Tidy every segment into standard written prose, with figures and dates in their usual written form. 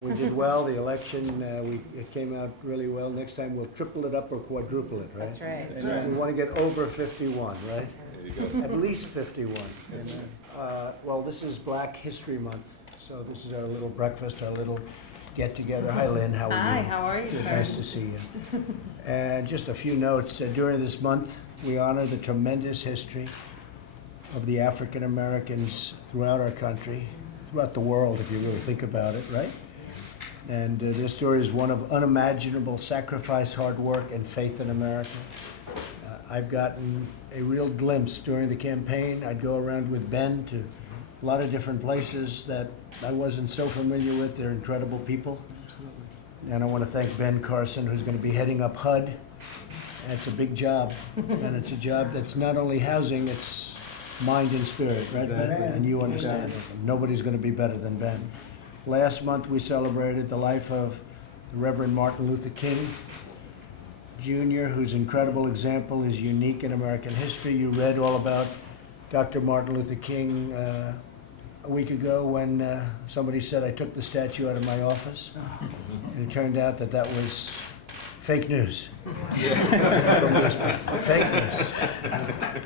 We did well, the election, it came out really well. Next time we'll triple it up or quadruple it, right? That's right. And we want to get over 51, right? There you go. At least 51. And, well, this is Black History Month, so this is our little breakfast, our little get-together. Hi, Lynn, how are you? Hi, how are you, Good, sir? nice to see you. And just a few notes. During this month, we honor the tremendous history of the African Americans throughout our country, throughout the world, if you really think about it, right? And their story is one of unimaginable sacrifice, hard work, and faith in America. I've gotten a real glimpse during the campaign. I'd go around with Ben to a lot of different places that I wasn't so familiar with. They're incredible people. And I want to thank Ben Carson, who's going to be heading up HUD. And it's a big job. And it's a job that's not only housing, it's mind and spirit, right, Ben? And you understand it. Nobody's going to be better than Ben. Last month, we celebrated the life of the Reverend Martin Luther King, Jr., whose incredible example is unique in American history. You read all about Dr. Martin Luther King a week ago when somebody said I took the statue out of my office. And it turned out that that was fake news. Fake news.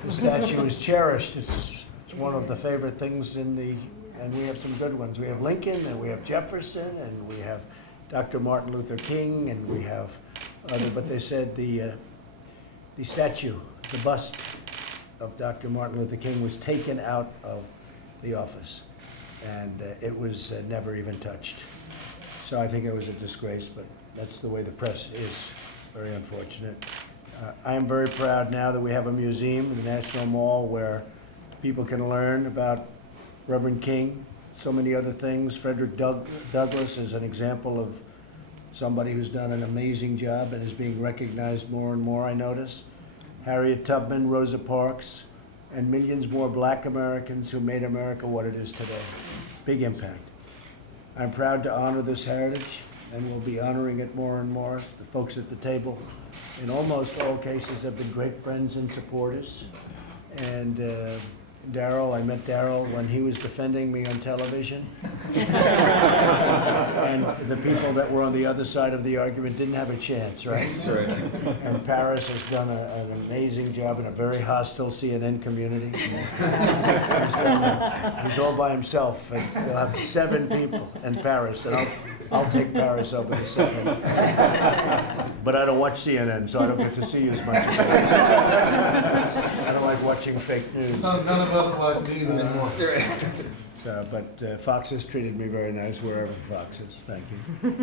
The statue is cherished. It's one of the favorite things in the, and we have some good ones. We have Lincoln, and we have Jefferson, and we have Dr. Martin Luther King, and we have other, but they said the statue, the bust of Dr. Martin Luther King was taken out of the office, and it was never even touched. So I think it was a disgrace, but that's the way the press is. Very unfortunate. I am very proud now that we have a museum in the National Mall where people can learn about Reverend King, so many other things. Frederick Douglass is an example of somebody who's done an amazing job and is being recognized more and more, I notice. Harriet Tubman, Rosa Parks, and millions more Black Americans who made America what it is today. Big impact. I'm proud to honor this heritage, and we'll be honoring it more and more. The folks at the table, in almost all cases, have been great friends and supporters. And Darryl, I met Darryl when he was defending me on television. And the people that were on the other side of the argument didn't have a chance, right? That's right. And Paris has done an amazing job in a very hostile CNN community. He's all by himself, and he'll have 7 people in Paris, and I'll take Paris over the 7. But I don't watch CNN, so I don't get to see you as much as I don't like watching fake news. None of us watch neither anymore. So, but Fox has treated me very nice wherever Fox is. Thank you.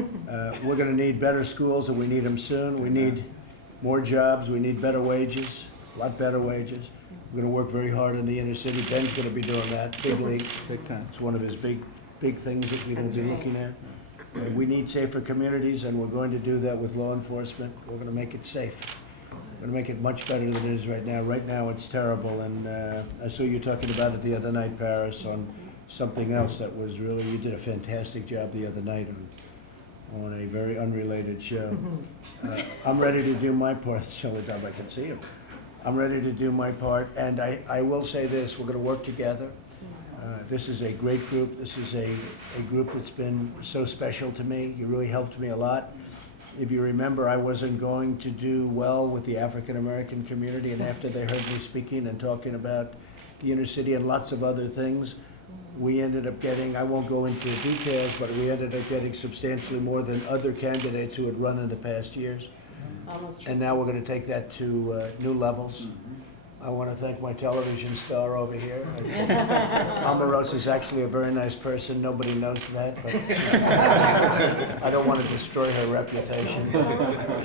We're going to need better schools, and we need them soon. We need more jobs. We need better wages, a lot better wages. We're going to work very hard in the inner city. Ben's going to be doing that, big league. Big time. It's one of his big things that we're going to be looking at. We need safer communities, and we're going to do that with law enforcement. We're going to make it safe. We're going to make it much better than it is right now. Right now, it's terrible, and I saw you talking about it the other night, Paris, on something else that was really, you did a fantastic job the other night on a very unrelated show. I'm ready to do my part. It's the only time I can see him. I'm ready to do my part, and I will say this, we're going to work together. This is a great group. This is a group that's been so special to me. You really helped me a lot. If you remember, I wasn't going to do well with the African American community, and after they heard me speaking and talking about the inner city and lots of other things, we ended up getting, I won't go into details, but we ended up getting substantially more than other candidates who had run in the past years. And now we're going to take that to new levels. I want to thank my television star over here. Omarosa is actually a very nice person. Nobody knows that, but I don't want to destroy her reputation.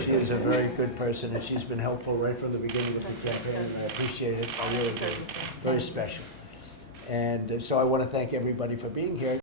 She is a very good person, and she's been helpful right from the beginning of the campaign, and I appreciate it. I really do. Very special. And so I want to thank everybody for being here.